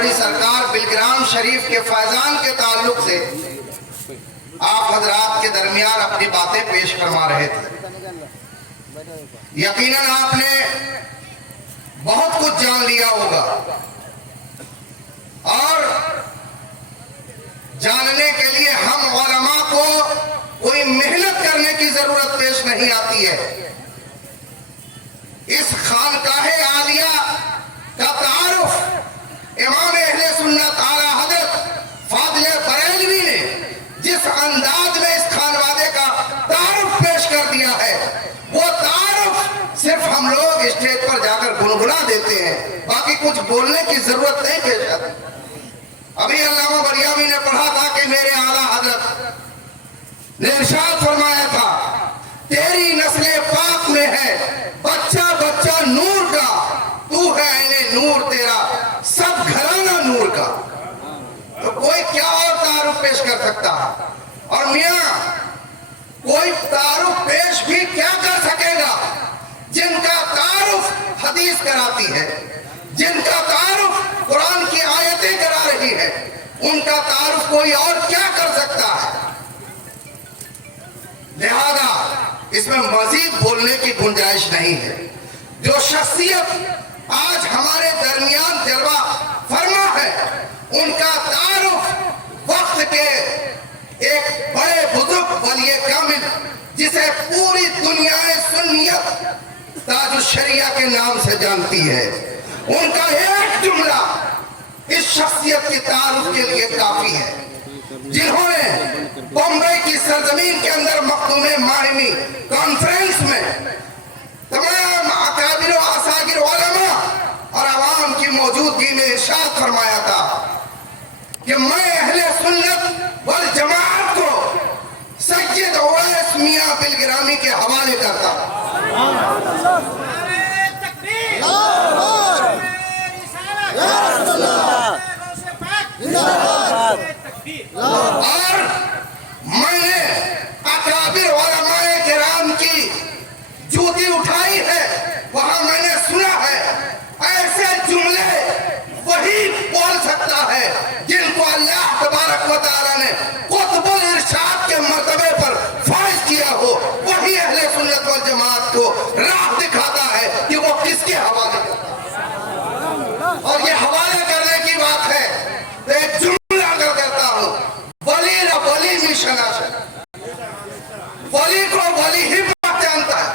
बड़ी सरकार बिलग्राम शरीफ के फैजान के ताल्लुक से आप हजरात के दरमियान अपनी बातें पेश फरमा रहे थे। यकीनन आपने बहुत कुछ जान लिया होगा और जानने के लिए हम उलमा को कोई मेहनत करने की जरूरत पेश नहीं आती है। इस खानकाहे आलिया का तारुफ इमाम अहले सुन्नत आला हज़रत फादिल बरेलवी ने जिस अंदाज में इस खानवादे का तारुफ पेश कर दिया है, वो तारुफ सिर्फ हम लोग स्टेज पर जाकर गुनगुना देते हैं, बाकी कुछ बोलने की जरूरत नहीं पेश आती। अभी अल्लामा बरियामी ने पढ़ा था कि मेरे आला हज़रत ने इरशाद फरमाया था, तेरी नस्ले पाक में है बच्चा बच्चा नूर का, तू है ऐने नूर तेरा सब घराना नूर का। तो कोई क्या और तारुफ पेश कर सकता है? और मियां कोई तारुफ पेश भी क्या कर सकेगा जिनका तारुफ हदीस कराती है, जिनका तारुफ कुरान की आयतें करा रही है, उनका तारुफ कोई और क्या कर सकता है? लिहाजा इसमें मजीद बोलने की गुंजाइश नहीं है। जो शख्सियत आज हमारे दरमियान जलवा फरमा है, उनका तारुफ वक्त के एक बड़े बुजुर्ग वली कामिल जिसे पूरी दुनिया सुन्नियत ताजुश शरिया के नाम से जानती है, उनका एक जुमला इस शख्सियत की तारुफ के लिए काफी है, जिन्होंने बम्बई की सरजमीन के अंदर मखदूम माहिमी कॉन्फ्रेंस में तमाम अकाबिर व असागिर उलमा और अवाम की मौजूदगी में इरशाद फरमाया था कि मैं अहले सुन्नत वल जमात को सैयद उवैस मियां बिलग्रामी के हवाले करता। और मैंने अकाबिर उलमाए किराम की जूती उठाई है, वहां मैंने सुना है ऐसे जुमले वही बोल सकता है जिनको अल्लाह तबारक व तआला ने कुतुबुल इरशाद के मर्तबे पर फाइज किया हो। वही अहले सुन्नत वल जमात को राह दिखाता है कि वो किसके हवाले करता है। और ये हवाले करने की बात है तो एक जुमला अगर करता हूं, वली न वली भी शनाशा, वली को वली ही जानता है।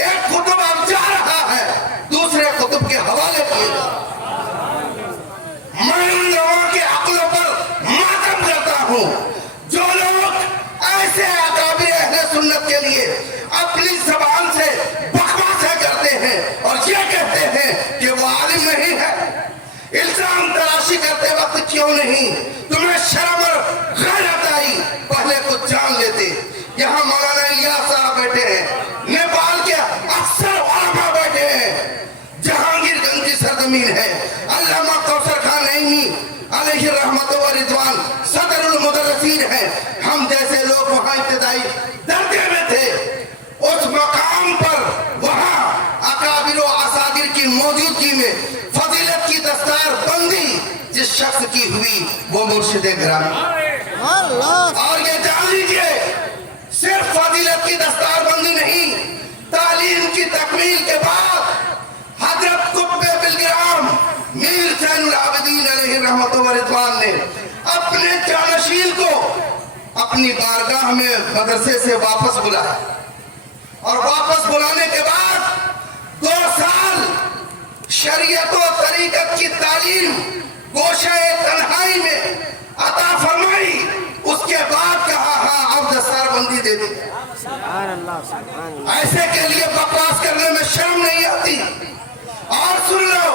एक कुतुब अब जा रहा है, दूसरे कुतुब के हवाले किए जा रहा है। मैं उन लोगों के अक्ल पर मातम करता हूं जो लोग ऐसे अकाबिर अहले सुन्नत के लिए अपनी जबान से बकवासें करते हैं और ये कहते हैं कि वो आलिम नहीं है। इल्जाम तलाशी करते वक्त क्यों नहीं तुम्हें शर्म और गैरत आई? पहले कुछ जान लेते। यहाँ मौलाना इलियास साहब बैठे हैं, नेपाल के अक्सर उलमा बैठे हैं, जहांगीरगंज की सरजमीन है, अल्लामा कौसर खान नईमी अलैहि रहमत व रिजवान सदरुल मुदर्रिसीन है। हम जैसे लोग वहाँ इब्तिदाई दर्जे में थे, उस मकाम पर वहाँ अकाबिर व असागिर की मौजूदगी में फजीलत की दस्तार बंदी जिस शख्स की हुई वो मुर्शिद गिरामी। और ये जान लीजिए, सिर्फ फजीलत की दस्तार बंदी नहीं, तालीम की तकमील के बाद हजरत कुतुब बिलग्राम मीर ज़ैनुल आबिदीन अलैहि रहमत व रिज़वान ने अपने जानशीन को अपनी बारगाह में मदरसे से वापस बुलाया और वापस बुलाने के बाद 2 साल शरीयत और तरीकत की तालीम गोशे तन्हाई में अता फरमाई। उसके बाद कहा हाँ अब दस्तारबंदी दे दी। ऐसे के लिए बकवास करने में शर्म नहीं आती। और सुन लो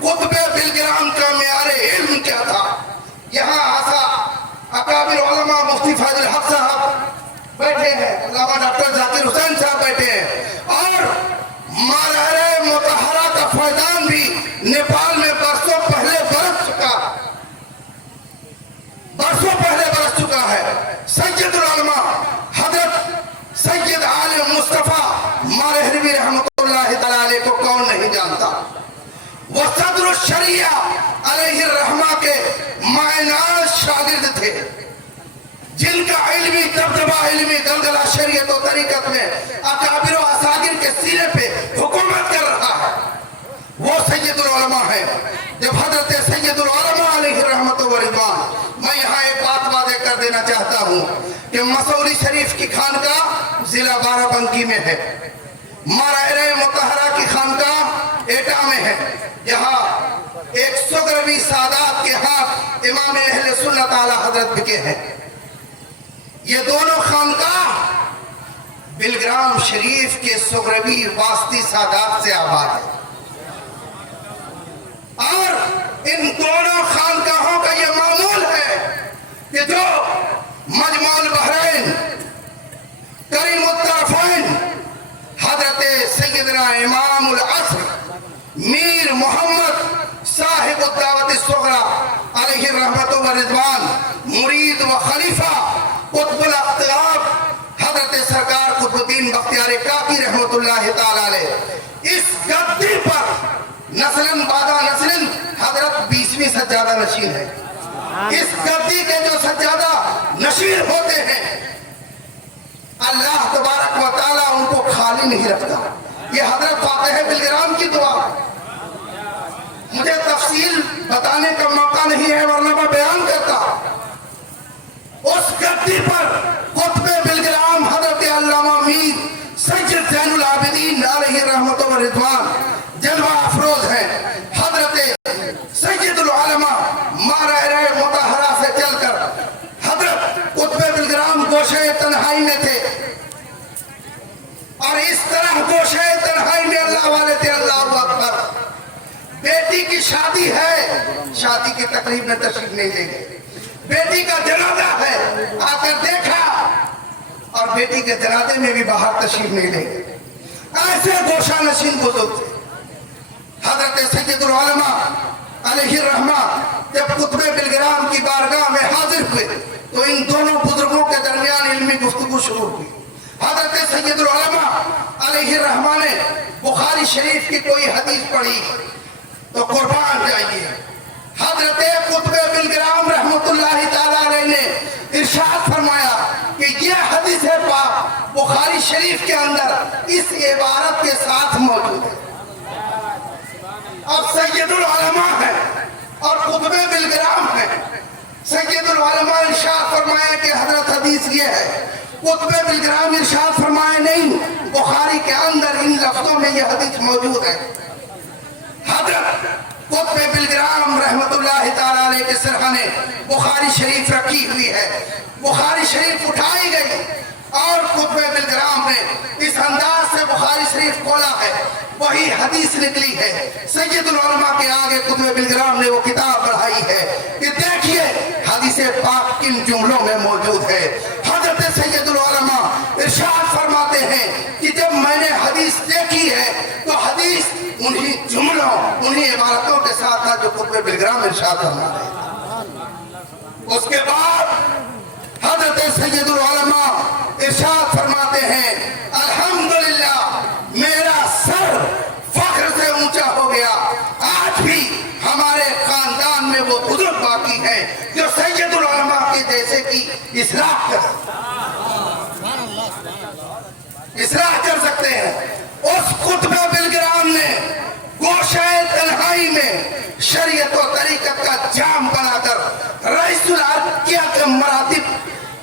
कुतुब बिलग्राम का मेयारे इल्म क्या था। यहाँ आसा अकाबिर उलमा मुफ्ती फाजिल हक साहब बैठे हैं, अल्लामा डॉक्टर जाकिर हुसैन साहब बैठे हैं, और मारहरे मुतहरा का फैजान भी नेपाल में बरसों पहले बरस चुका है। सैयदुल उलमा हजरत सैयद आलिम मुस्तफा मारहरवी रहमतुल्लाह तआला अलैह को कौन नहीं जानता। वो सदरुल शरिया अलैहिर्रहमा के मायनाज शागिर्द थे, जिनका इल्मी दबदबा, इल्मी दलदला शरीयत और तरीकत में अकाबिर और असागिर के सीने पे हुकूमत कर रहा है, वो सैयदुल उलमा है। जब हजरत सैयदुल उलमा अलैहिर्रहमत व रिज़वान, मैं यहाँ एक बात वादे कर देना चाहता हूँ कि मसौरी शरीफ की खानकाह जिला बाराबंकी में है, माराए मुतहरा की खानकाह एटा में है, यहाँ एक सुगरवी सादात के हाथ इमाम अहले सुन्नत आला हजरत बिके हैं। ये दोनों खानकाह बिलग्राम शरीफ के सुगरवी वास्ती सादात से आबाद है, और इन दोनों खानकाहों का ये मामूल है कि जो मजमुअल बहरैन करीमुत तरफ़ैन हजरत सैयदना इमामुल असर मीर मोहम्मद साहिब दावत सुगरा अलैहिर्रहमत व रिज़वान मुरीद व खलीफा कुतुबुल अख्ताब हजरत सरकार कुतुबुद्दीन बख्तियार काकी रहमतुल्लाह ताला अलैह इस गद्दी पर नस्लन बादा नस्लन हजरत 20वीं सज्जादा नशीन है। इस गद्दी के जो सज्जादा नशीन होते हैं, अल्लाह तबारक व ताला उनको खाली नहीं रखता। ये हजरत फातिह बिलग्राम की दुआ। मुझे तफसील बताने का मौका नहीं है, वरना मैं बयान करता। उस गद्दी पर कुतुब बिलग्राम हजरत अल्लामा मीर सैयद ज़ैनुल आबिदीन अलैहिर्रहमत व रिज़वान जलवा अफरोज है। हजरत सैयदुल उलमा माराए मुतहरा से चलकर हजरत कुतुब बिलग्राम गोशे तन्हाई में थे, और इस तरह गोशे तन्हाई में अल्लाह वाले थे। अल्लाह अकबर। बेटी की शादी है, शादी की तकरीब में तशरीफ नहीं देंगे, बेटी का जनाजा है, आकर देखा, और बेटी के जनाजे में भी बाहर तशरीफ नहीं देंगे। ऐसे गोशा नशीन बुजुर्ग थे। हजरत सैयदुल उलमा अलैहिर्रहमा जब कुतुब बिलग्राम की बारगाह में हाजिर हुए तो इन दोनों बुजुर्गों के दरमियान इल्मी गुफ्तगू शुरू हुई। हजरत सैयदुल उलमा अलैहिर्रहमा ने बुखारी शरीफ की कोई हदीस पढ़ी तो कुर्बान जाइए, हजरत कुतुब बिलग्राम रहमतुल्लाह ताला अलैह ने इरशाद फरमाया कि यह हदीस पाक बुखारी शरीफ के अंदर इस इबारत के साथ मौजूद है। अब सैयदुल उलमा है और कुतुब बिलग्राम है। सैयदुल उलमा इरशाद फरमाया कि हजरत हदीस ये है, कुतुब बिलग्राम इरशाद फरमाया नहीं, बुखारी के अंदर इन लफ्जों में यह हदीस मौजूद है। हजरत कुतुब बिलग्राम रहमतुल्लाह ताला अलैह के सरहाने बुखारी शरीफ रखी हुई है, बुखारी शरीफ उठाई गई और कुतुब बिलग्राम ने इस अंदाज से बुखारी शरीफ खोला है, वही हदीस निकली है। सैयदुल उलमा के आगे कुतुब बिलग्राम ने वो किताब पढ़ाई है कि देखिए हदीस पाक किन जुमलों में मौजूद है। हजरत सैयदुल उलमा इरशाद फरमाते हैं कि जब मैंने हदीस देखी है तो हदीस उन्हीं जुमलों, उन्हीं इबारतों के साथ था जो कुतुब बिलग्राम इरशाद फरमा रहे हैं। उसके बाद हजरत सैयदुल उलमा इरशाद फरमाते हैं, अल्हम्दुलिल्लाह मेरा सर फख्र से ऊंचा हो गया, आज भी हमारे खानदान में वो बुजुर्ग बाकी हैं जो सैयदुल उलमा के जैसे की इस्लाह कर सकते हैं। उस कुतुब बिलग्राम ने गोशाए तन्हाई में शरीयत और तरीकत का जाम बनाकर रईसुल अरकिया के मरातिब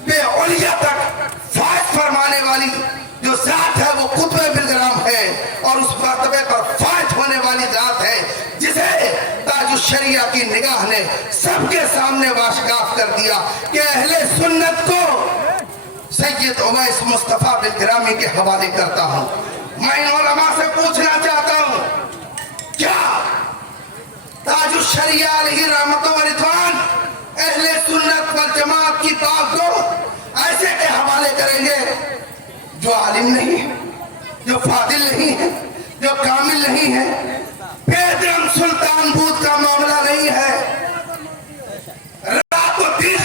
पे औलिया तक फायद फरमाने वाली जो जात है वो कुतुब बिलग्राम है, और उस मर्तबे पर फायद होने वाली जात है जिसे ताजुश शरिया की निगाह ने सबके सामने वाशगाफ कर दिया कि अहले सुन्नत को सैयद उवैस मुस्तफा बिलग्रामी के हवाले करता हूँ। मैं इन उलमा से पूछना चाहता हूँ, क्या ताजुश शरिया अलैहिर्रहमत व रिज़वान अहले सुन्नत वल जमात की बात को ऐसे के हवाले करेंगे जो आलिम नहीं है, जो फादिल नहीं है, जो कामिल नहीं है, बेदरम सुल्तान बूथ का मामला नहीं है, रातों दिन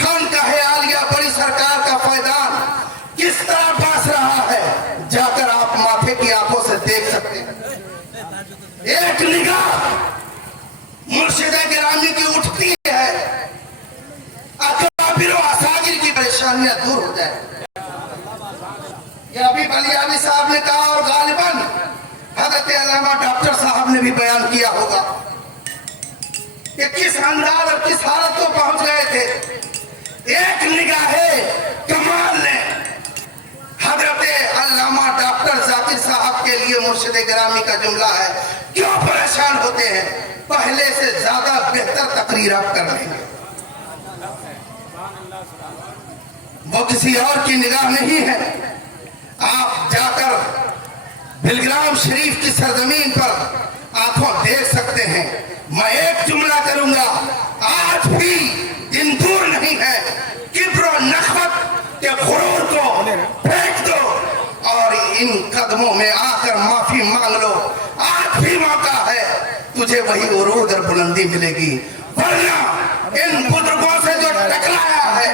खान का आलिया बड़ी सरकार का फैदान किस तरह बरस रहा है, जाकर आप माथे की आंखों से देख सकते हैं। एक निगाह मुर्शिद गिरामी की उठती है, अकाबिर व असागिर की परेशानियां दूर हो जाए। ये अभी बलियानी साहब ने कहा और गालिबन हजरत अल्लामा डॉक्टर साहब ने भी बयान किया होगा कि किस अंदाज और किस हालत को पहुंच गए थे। एक निगाहे कमाल ने हजरत अल्लामा डॉक्टर जाकिर साहब के लिए मुर्शिद गिरामी का जुमला है, क्यों परेशान होते हैं, पहले से ज्यादा बेहतर तकरीर आप कर लेंगे। वो किसी और की निगाह नहीं है। आप जाकर बिलग्राम शरीफ की सरजमीन पर आंखों देख सकते हैं। मैं एक जुमला करूंगा, आज भी दिन दूर नहीं है, किब्र और नखवत के गुरूर को फेंक दो और इन कदमों में आकर माफी मांग लो। आज भी मौका है, तुझे वही उरूद और बुलंदी मिलेगी, वरना इन बुजुर्गों से जो टकराया है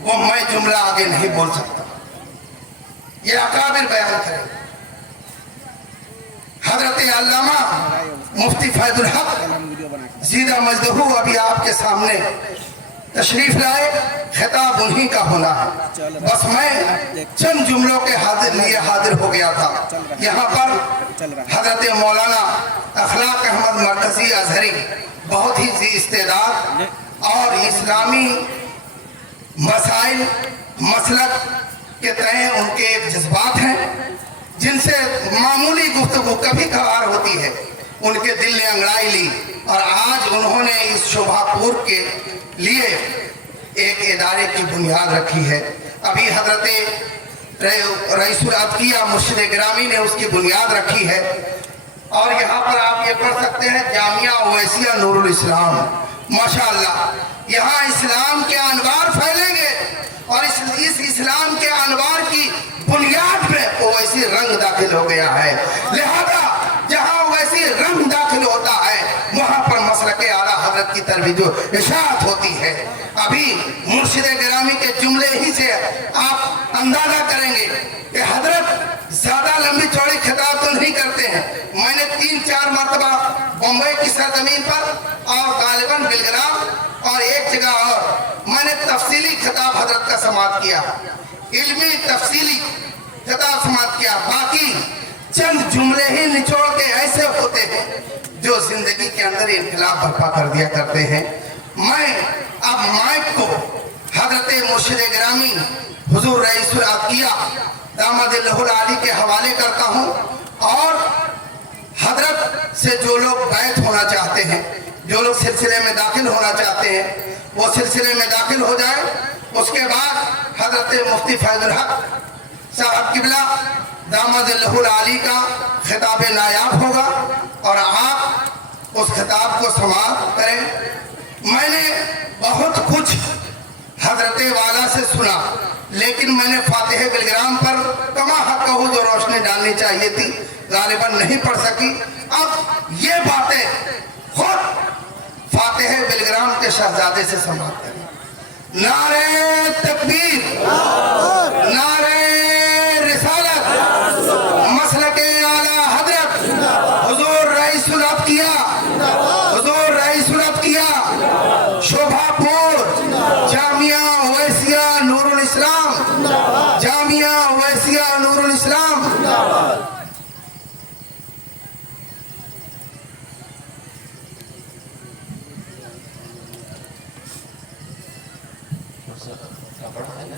वो मैं जुमला आगे नहीं बोल सकता। ये अकाबिर बयान करें। हजरत अल्लामा मुफ्ती फैजुल हक जीदा मजदहू अभी आपके सामने तशरीफ लाए, खिताब उन्हीं का होना है। बस मैं चंद जुमलों के लिए हाजिर हो गया था। यहाँ पर हजरत मौलाना अखलाक अहमद मरकजी अजहरी बहुत ही जी इस्तेदाद और इस्लामी मसाइल मसलक के तय उनके एक जज्बात हैं, जिनसे मामूली गुफ्तगू कभी कभार होती है। उनके दिल ने अंगड़ाई ली और आज उन्होंने इस शोभापुर के लिए एक इदारे की बुनियाद रखी है। अभी हजरत रईसुल अतकिया मुर्शिद गिरामी ने उसकी बुनियाद रखी है। और यहाँ पर आप ये पढ़ सकते हैं, जामिया ओवैसिया नूरुल इस्लाम। माशाअल्लाह, यहाँ इस्लाम के अनवार फैलेंगे और इस इस्लाम के अनवार की बुनियाद में ओवैसी रंग दाखिल हो गया है। लिहाजा जहाँ वैसी रंग दाखिल होता है वहाँ पर मसलके आला हजरत की तरफ इशाअत होती है। अभी मुर्शिद गिरामी के जुमले ही से आप अंदाजा करेंगे कि हजरत ज्यादा लंबी चौड़ी खिताब तो नहीं करते हैं। मैंने 3-4 मरतबा बम्बई की सरजमीन पर और गालिबन बिलग्राम और एक जगह और मैंने तफसीली खिताब हजरत का समाप्त किया, इल्मी तफसीली खिताब समाप्त किया। बाकी चंद जुमले ही निचोड़ के ऐसे होते हैं जो जिंदगी के अंदर इनकलाब बर्पा कर दिया करते हैं। मैं अब माइक को हजरत मुर्शिद गिरामी हुजूर रईसुल अतकिया दामद आली के हवाले करता हूँ और हजरत से जो लोग बैत होना चाहते हैं, जो लोग सिलसिले में दाखिल होना चाहते हैं, वो सिलसिले में दाखिल हो जाए। उसके बाद हजरत मुफ्ती फैजुल हक साहब किबला दामद आली का खिताब नायाब होगा और आप उस खिताब को समाप्त करें। मैंने बहुत कुछ हजरत वाला से सुना, लेकिन मैंने फातिह बिलग्राम पर कमा हक कहूँ जो रोशनी डालनी चाहिए थी, गालिबन नहीं पढ़ सकी। अब ये बातें खुद फातिह बिलग्राम के शहजादे से समाप्त करें। नारे तकबीर, नारे रिसालत, मसलके आला हजरत हुजूर रईसुल अतकिया, हुजूर रईसुल अतकिया शोभापुर जामिया ओवैसिया नूरुल इस्लाम, जामिया ओवैसिया नूरुल इस्लाम। बड़ा है ना,